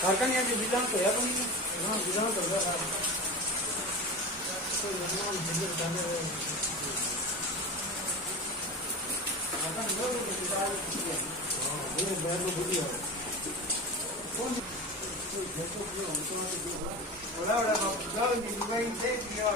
कारखाने आगे बिलान तो है अपन हाँ बिलान तो है तो यहाँ जिधर जाने वाले हाँ वो बैग में बुरी है कौन बड़ा बड़ा जाओ निकाल दे दिया